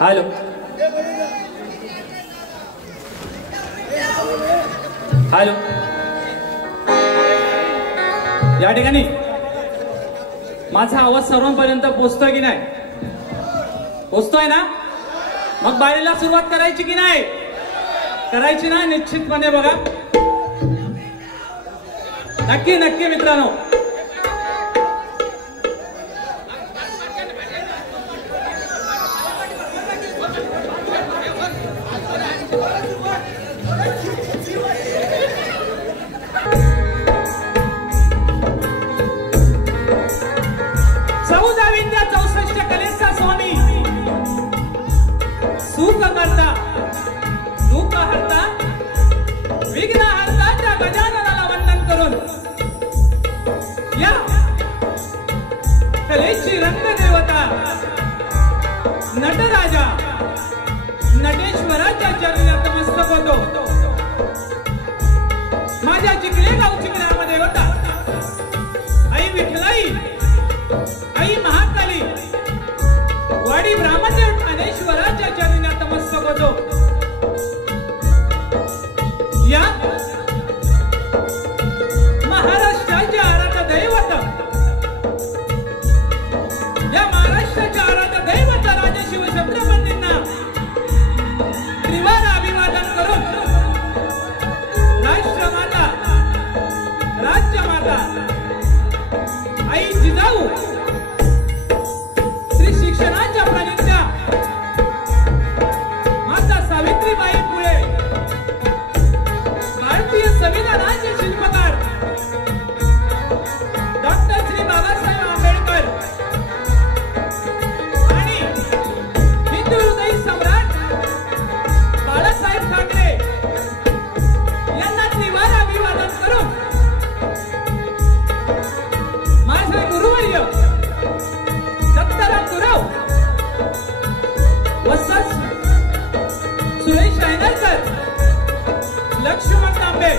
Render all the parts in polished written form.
Hello hello या ठिकाणी माझा आवाज सर्वांपर्यंत पोहोचतोय की नाही? पोहोचतोय ना? मग बाळीला सुरुवात करायची की नाही? करायची ना? निश्चितपणे बघा, नक्की नक्की मित्रांनो. सुख करता दुःख हरता विघ्न हरताच्या गजाननाला वंदन करून या कलेची रंगदेवता नटराजा नटेश्वराच्या चरणी नतमस्तक होतो. माझ्या चिखले गावची ग्राममध्ये होता आई विठलाई, आई महाकाली, वाडी ब्राह्मदेव ठाणेश्वराच्या चरणी नतमस्तक होतो. या महाराष्ट्राचे आराध्य दैवत, या महाराष्ट्राचे आराध्य दैवत राजे शिवछत्रपतींना त्रिवार अभिवादन करून राष्ट्रमाता, राज्यमाता, आई जिजाऊ, श्री शिक्षणाच्या प्रणित्या माता सावित्रीबाई फुले, भारतीय संविधानाचे शिल्पकार डॉक्टर श्री बाबासाहेब आंबेडकर आणि हिंदू हृदय सम्राट बाळासाहेब ठाकरे यांना त्रिवार अभिवादन करून माझे गुरुवर्य दत्ताराम गुरव वसस सुरेश रायनरकर, लक्ष्मण तांबे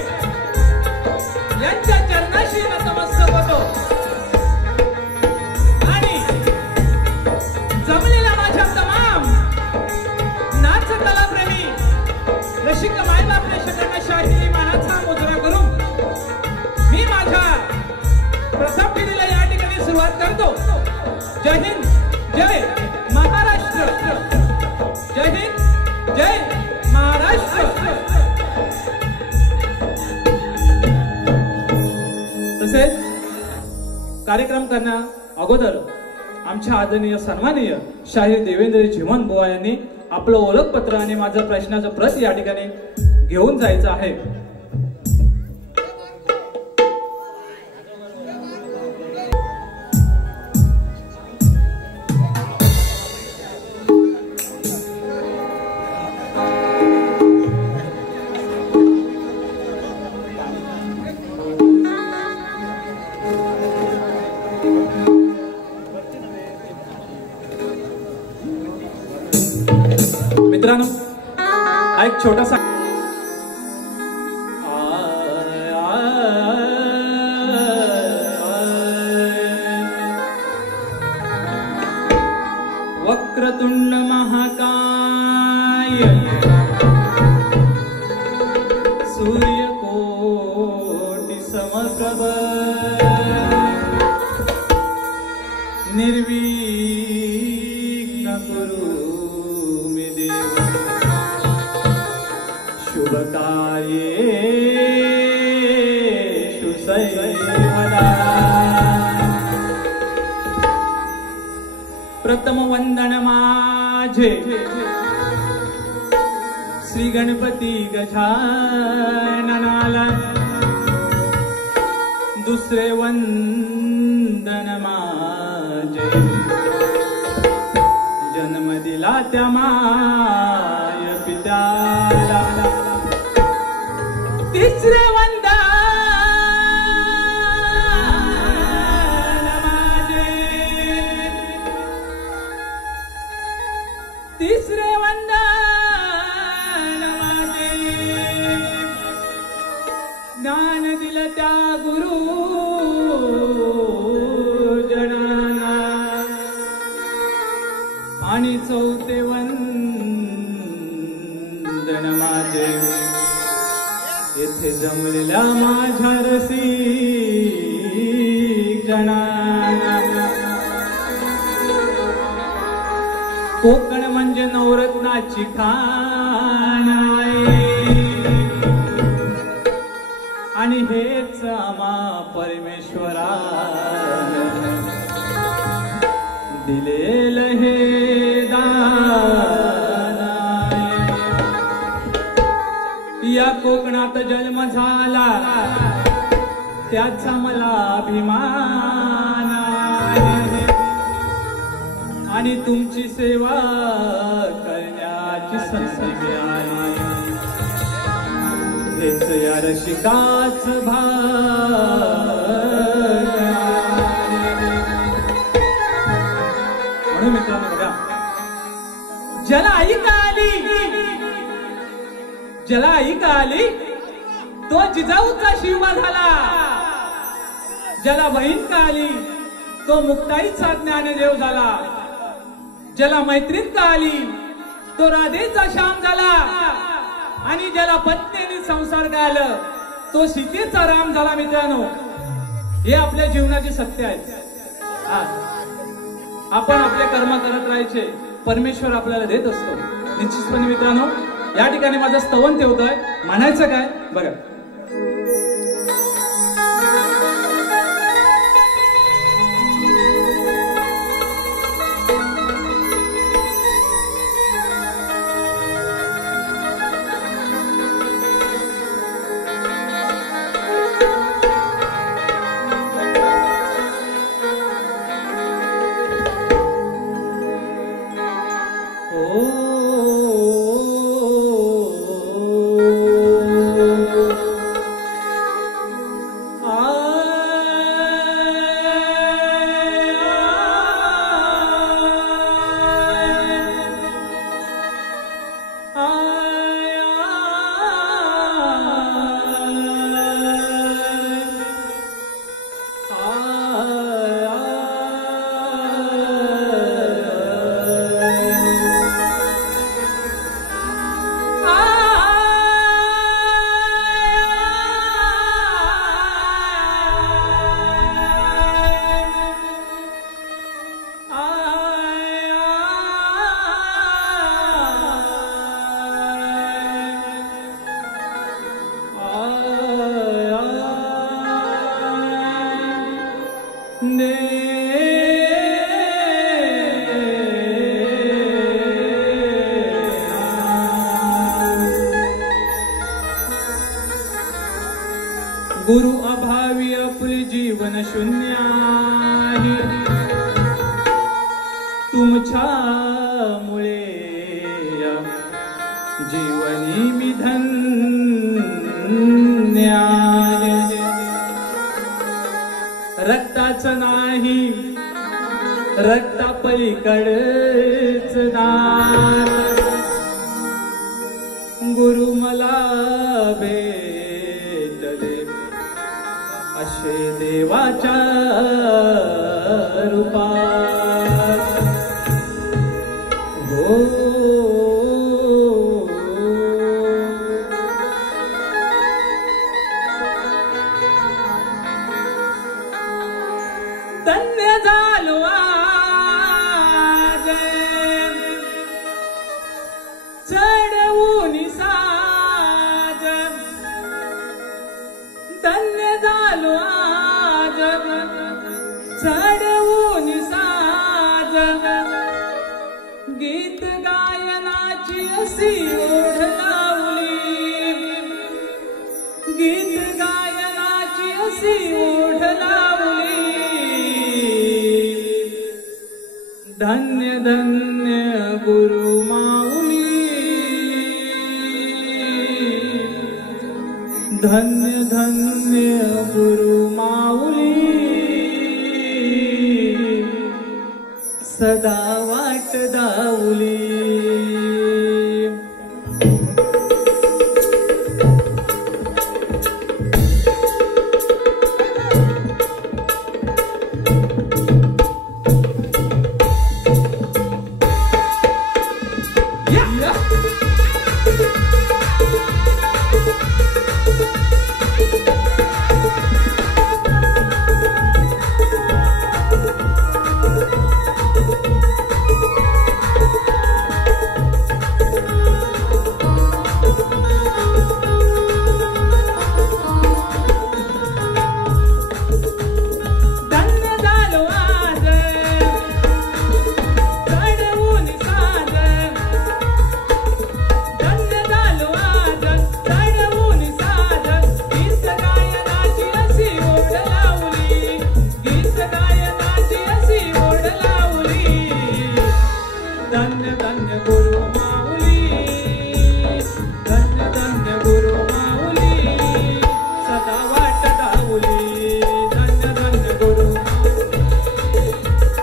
यांच्या चरणाशी नतमस्तक होतो. आणि जमलेल्या माझ्या तमाम नाच कलाप्रेमी रसिक मायबाप प्रेक्षकांना शाहिरी मानाचा मुजरा करून मी माझ्या प्रथम पिढीला या ठिकाणी सुरुवात करतो. जय हिंद, जय महाराष्ट्र. जय हिंद, जय महाराष्ट्र. तसेच कार्यक्रम करण्या अगोदर आमच्या आदरणीय सन्माननीय शाहीर देवेंद्र जीवन बुवा यांनी आपलं ओळखपत्र आणि माझं प्रश्नाचं प्रत या ठिकाणी घेऊन जायचं आहे. मित्रांनो, हा एक छोटासा वक्रतुंड महाकाय सूर्यकोटि समप्रभ निर्विघ्न कुरु मे देव शुभकार्येषु सर्वदा. प्रथम वंदन माझे श्री गणपती गजाननाला, दुसरे वंदन माझे जन्म दिला त्या माय पित्याला, तिसरे वंदन माझे, तिसरे वंदन माझे ज्ञान दिलं त्या गुरु जनाना, आणि चौथे वंदन माझे येथे जमलेल्या माझ्या रसिक जनांना. कोकण म्हणजे नवरत्नाची खाण आहे आणि हेच आम्हा परमेश्वराने दिलेलं हे दान आहे. या कोकणात जन्म झाला त्याचा मला अभिमान आहे आणि तुमची सेवा करण्याची संधी मिळाली हेच या रसिकाचं भाग्य. म्हणून मित्रांनो बघा, ज्याला आई कळाली, ज्याला आई कळाली तो जिजाऊचा शिवबा झाला. ज्याला बहीण कळाली तो मुक्ताईचा ज्ञानदेव झाला. ज्याला मैत्रीण कळाली तो राधेचा श्याम झाला. आणि ज्याला पत्नीने संसार कळालं तो सीतेचा राम झाला. मित्रांनो, हे आपल्या जीवनाचे सत्य आहे. आपण आपले कर्म करत राहायचे, परमेश्वर आपल्याला देत असतो निश्चितपणे. मित्रांनो, या ठिकाणी माझं स्तवन ठेवतोय. म्हणायचं काय बघा, गुरु अभावी आपले जीवन शून्य आहे. तुमच्यामुळे जीवनी मी धन्य आहे. रक्ताचं नाही रक्तापलीकडच दान गुरु मला भेटले असे देवाच्या रूपात. हो धन्य झालो आज चढवून साज. धन्य झालो आज चढवून साज. गीत गायनाची अशी ओढ लावली. गीत गायनाची अशी ओढ लावली. धन्य धन्य गुरु माऊली. धन्य धन्य गुरु माऊली. सदा वाट दाऊली. धन्य धन्य गुरु माऊली, धन्य धन्य गुरु माऊली, सदा वाट दाऊली, धन्य धन्य गुरु माऊली,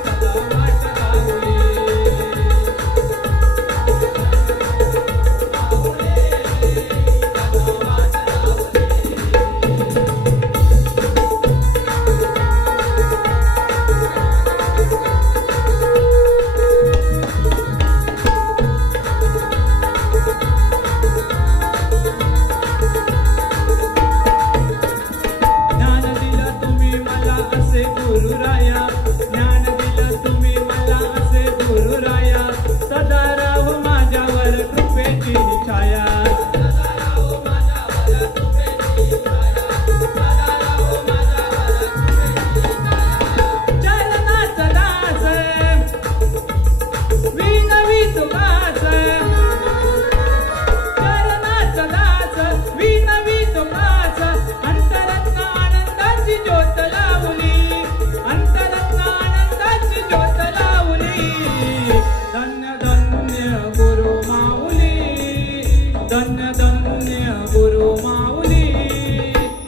सदा वाट दाऊली.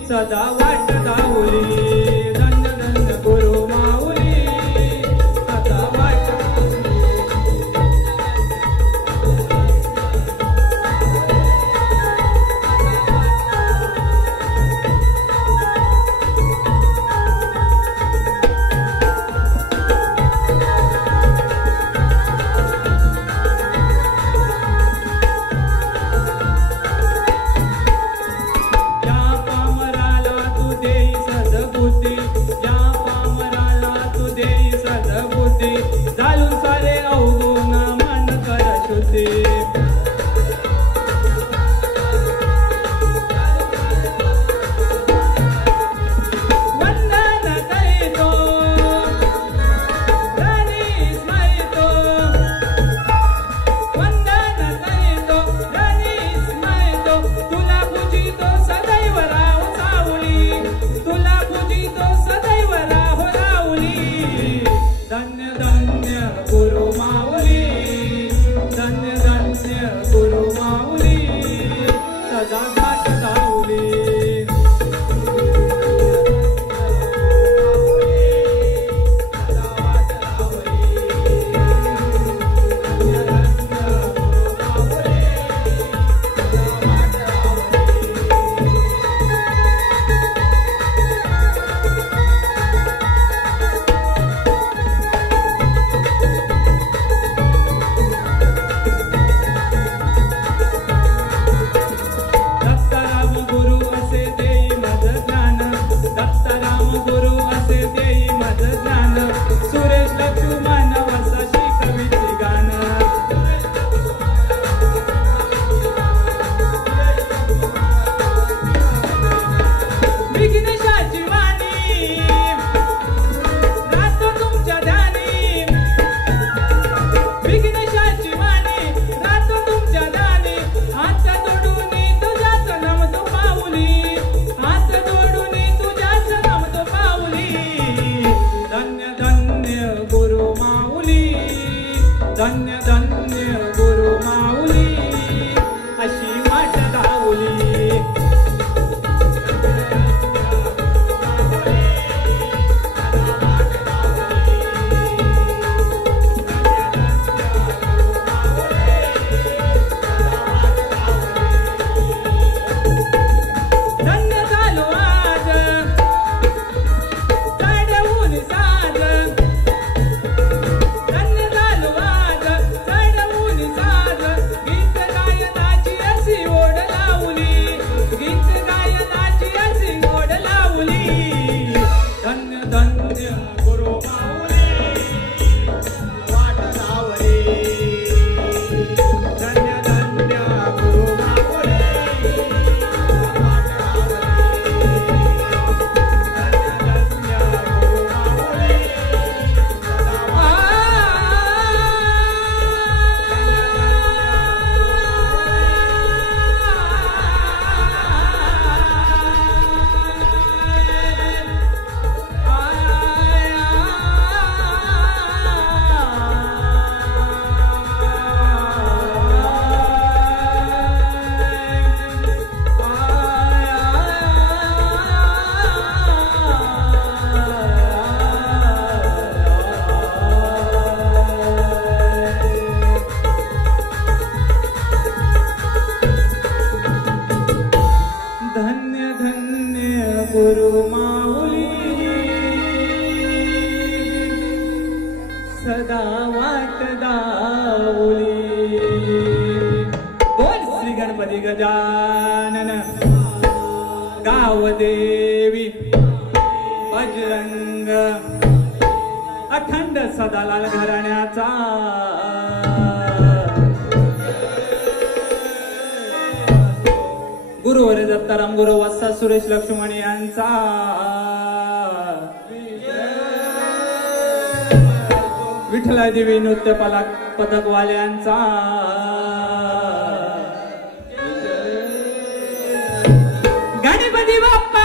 सदा वाट दाऊली, धन्य धन्य गुरु माऊली, सदा वाट घालून सारे अवगुण मन कर शुद्धी. वंदन करीतो रणीस मारितो, वंदन करीतो रणीस मारितो, तुला पूजितो सदैव राहू सावली, तुला पूजितो सदैव राहू राहुली. धन्य धन्य गुरु माऊली, धन्य धन्य हरी गजानन गावदेवी बजरंग अखंड सदालाल घराण्याचा गुरुवर दत्ताराम गुरु वत्सा सुरेश लक्ष्मण यांचा विठ्ठला देवी नृत्य पथकवाल्यांचा गणपती बाप्पा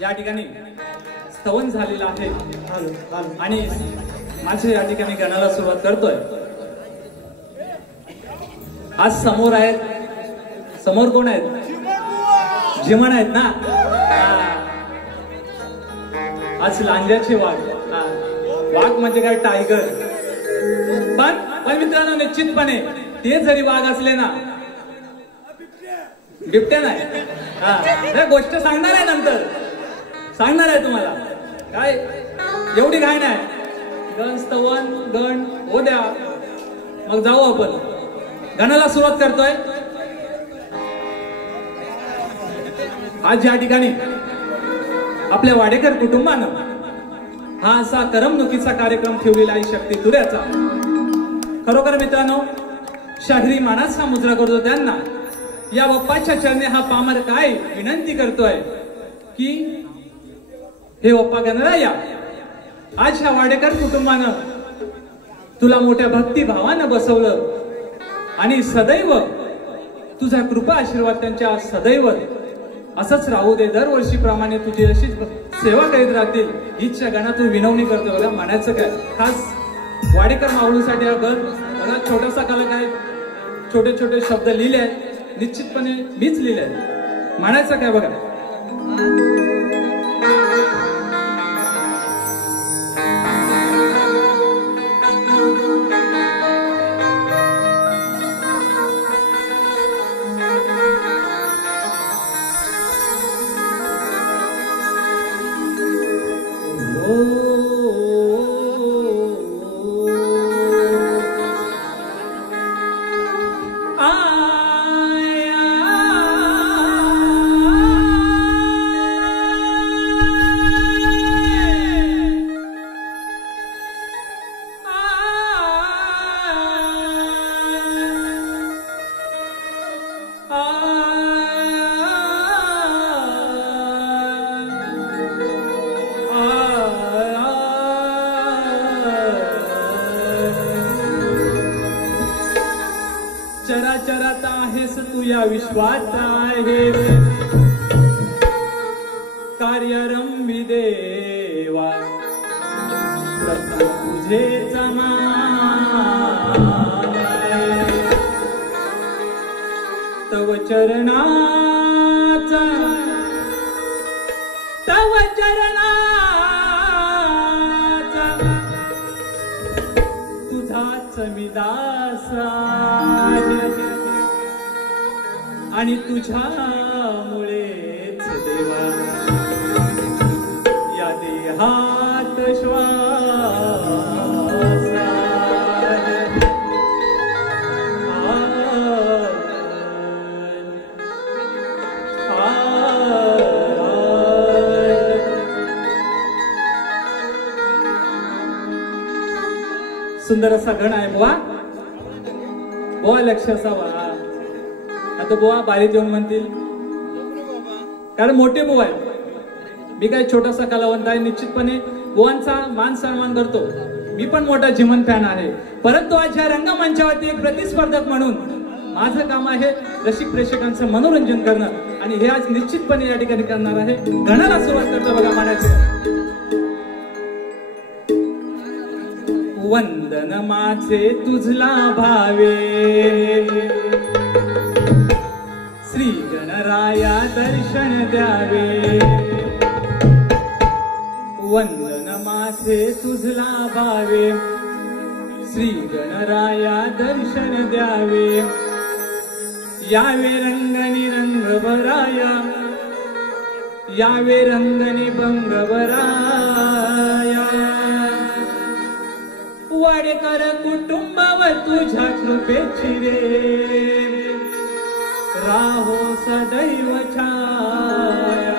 या ठिकाणी स्तवन झालेलं आहे आणि माझ्या या ठिकाणी गाण्याला सुरुवात करतोय. आज समोर आहेत, समोर कोण आहेत? जिमण आहेत ना. आज लांजाचे वाघ. वाघ म्हणजे काय? टायगर. पण मित्रांनो निश्चितपणे ते जरी वाघ असले ना, बिबट्या नाही. गोष्ट सांगणार आहे, नंतर सांगणार आहे तुम्हाला. काय एवढी घाई नाही. गण स्तवन गण हो द्या, मग जाऊ आपण. गाण्याला सुरुवात करतोय. आज या ठिकाणी आपल्या वाडेकर कुटुंबानं हा असा करमणुकीचा कार्यक्रम ठेवलेला आहे शक्ती तुऱ्याचा. खरोखर मित्रांनो, शाहिरी मानाचा मुजरा करतो त्यांना या बाप्पाच्या चरणी हा पामर काय विनंती करतोय की हे बाप्पा गणराया, आज ह्या वाडेकर कुटुंबानं तुला मोठ्या भक्तिभावानं बसवलं आणि सदैव तुझा कृपा आशीर्वाद त्यांच्या सदैव असंच राहू दे. दरवर्षीप्रमाणे तुझी अशीच सेवा करीत राहतील हीच गणातून विनवणी करतो. बघा म्हणायचं काय, खास वाडेकर मावळूसाठी हा घर बघा छोटासा कलाकार आहे. छोटे छोटे शब्द लिहिले आहेत, निश्चितपणे मीच लिहिले आहेत. म्हणायचं काय बघा. तू या विश्वात आहे कार्यरंभी देवा तुझे तव चरणाचा तुझाच मी दास आणि तुझ्यामुळेच देवा या देहात श्वास सुंदर असा गण आहे बुवा. बुवा लक्ष असावा. आता बुवा बारीत येऊन म्हणतील कारण मोठे बुवा आहे. मी काय छोटासा कलावंत आहे. निश्चितपणे बुवांचा मान सन्मान करतो. मी पण मोठा झिमन फॅन आहे. परंतु आज या रंगमंचावरती एक प्रतिस्पर्धक म्हणून माझं काम आहे रसिक प्रेक्षकांचं मनोरंजन करणं आणि हे आज निश्चितपणे या ठिकाणी करणार आहे. गणाला सुरुवात करतो बघा मानाची. वंदन माझे तुझला भावे श्री गणराया दर्शन द्यावे. वंदन माझे तुझला भावे श्री गणराया दर्शन द्यावे. यावे रंगनी रंग भराया यावे रंगनी भंग भराया. वाडेकर कुटुंबावर तुझ्या कृपेची रे राहो सदैव छाया.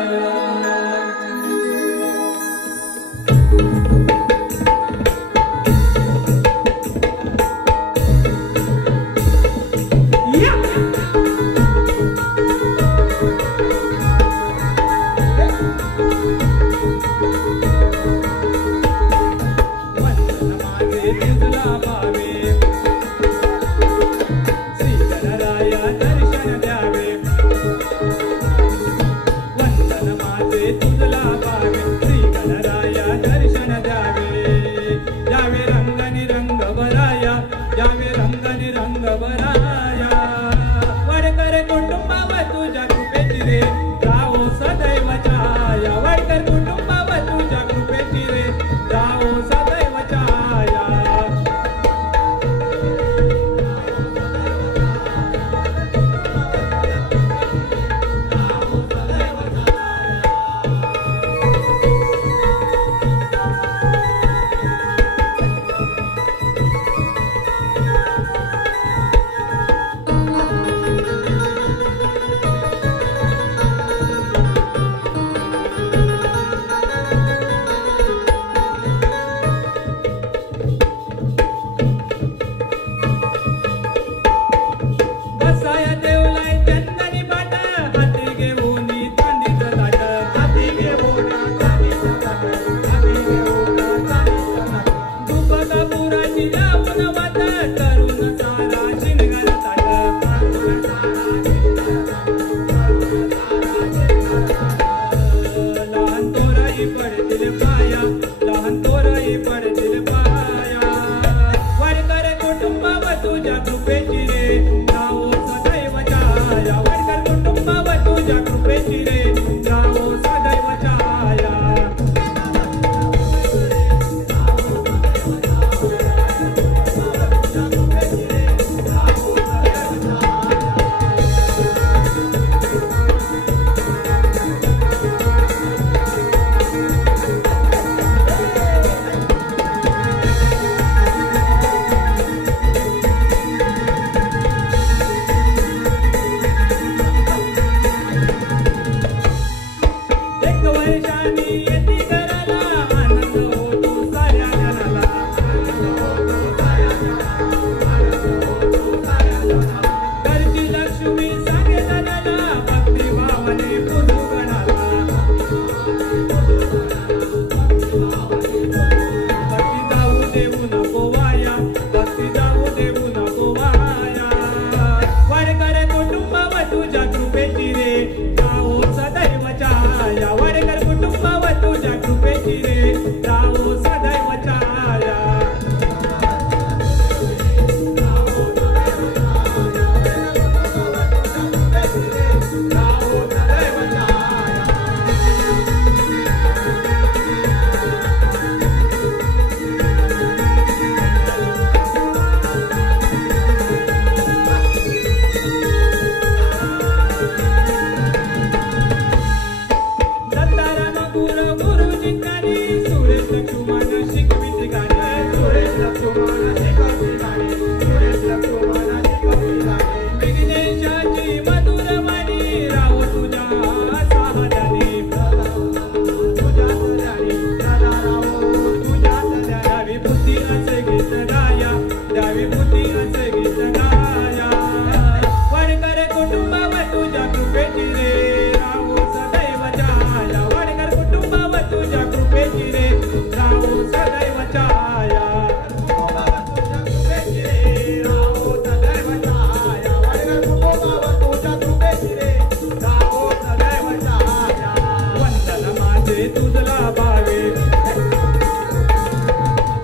तुझला भावे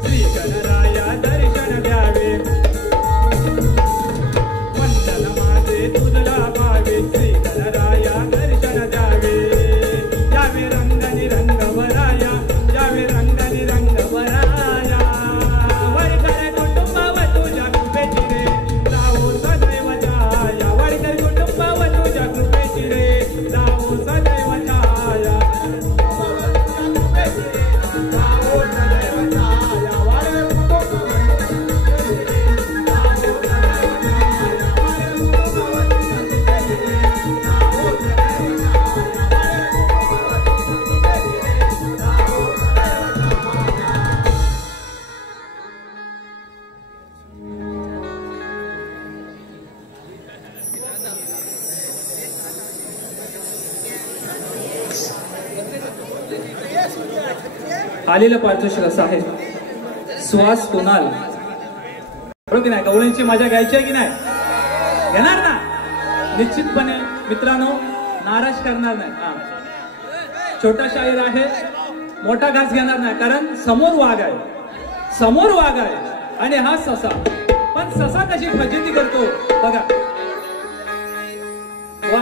श्री गणराया दर्शन द्यावे मंडल माझे तुझला भावे श्री गणराया दर्शन द्यावे यावे रंगनी रंग भराया यावे रंगनी रंग भराया वडकर कुटुंब व तुझ्या कृपेची रे राहू सदैव छाया वडकर कुटुंब व तुझ्या कृपेची रे राहू सदैव छाया राहू सदैव छाया वडकर आलेलं पारितोषिक असं आहे सुहास कुणाल बरोबर की नाही गवळींची मजा घ्यायची आहे की नाही घेणार ना निश्चितपणे मित्रांनो नाराज करणार नाही छोटा शाहीर आहे मोठा घास घेणार नाही कारण समोर वाघ आहे आणि हा ससा पण ससा कशी फजिती करतो बघा वा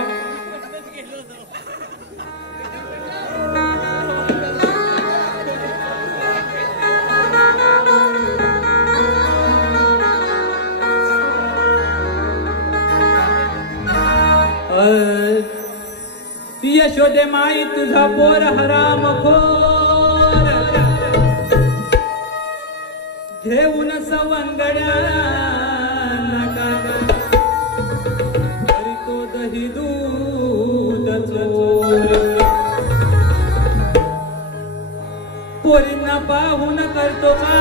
यशोदे माई तुझा पोर हराम खोर घेऊन सवंगड्या करीतो दही दूध चोर पोरींना पाहून करतो का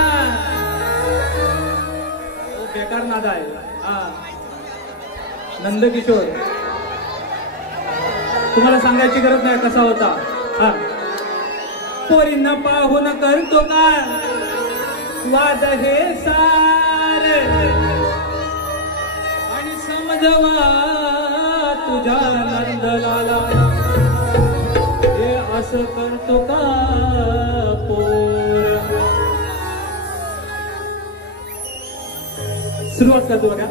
बेकार नाद आहे नंदकिशोर तुम्हाला सांगायची गरज नाही कसा होता पोरींना पाहून करतो का वाद हे सार आणि समजवा तुझ्या नंदलाला हे असं करतो का पोर सुरुवात करतो बघा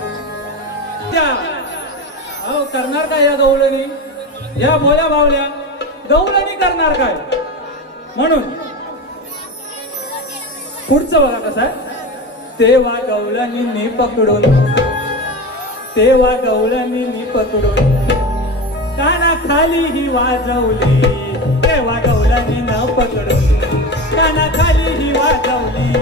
करणार काय या गवळणी या भोल्या भावल्या गवळणी करणार काय म्हणून पुढचं बघा कसं आहे तेव्हा गवळणींनी पकडून काना खाली ही वाजवली तेव्हा गवळणीनं पकडून काना खाली ही वाजवली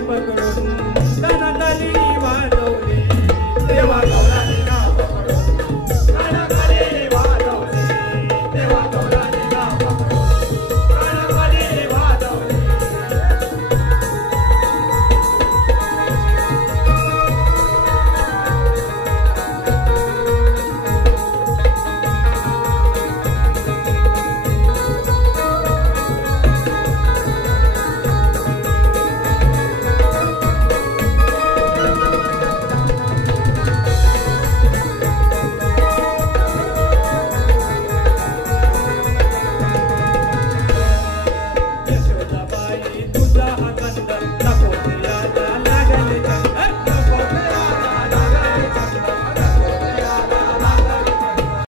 पकडून तनातली